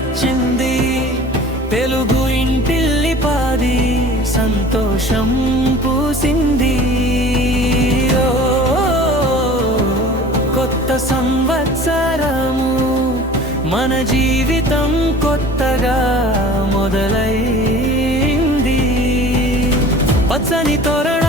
వచ్చింది, తెలుగు ఇంటిల్లిపాది సంతోషం పూసింది. కొత్త సంవత్సరము మన జీవితం కొత్తగా మొదలైంది. పచ్చని తోరణాలు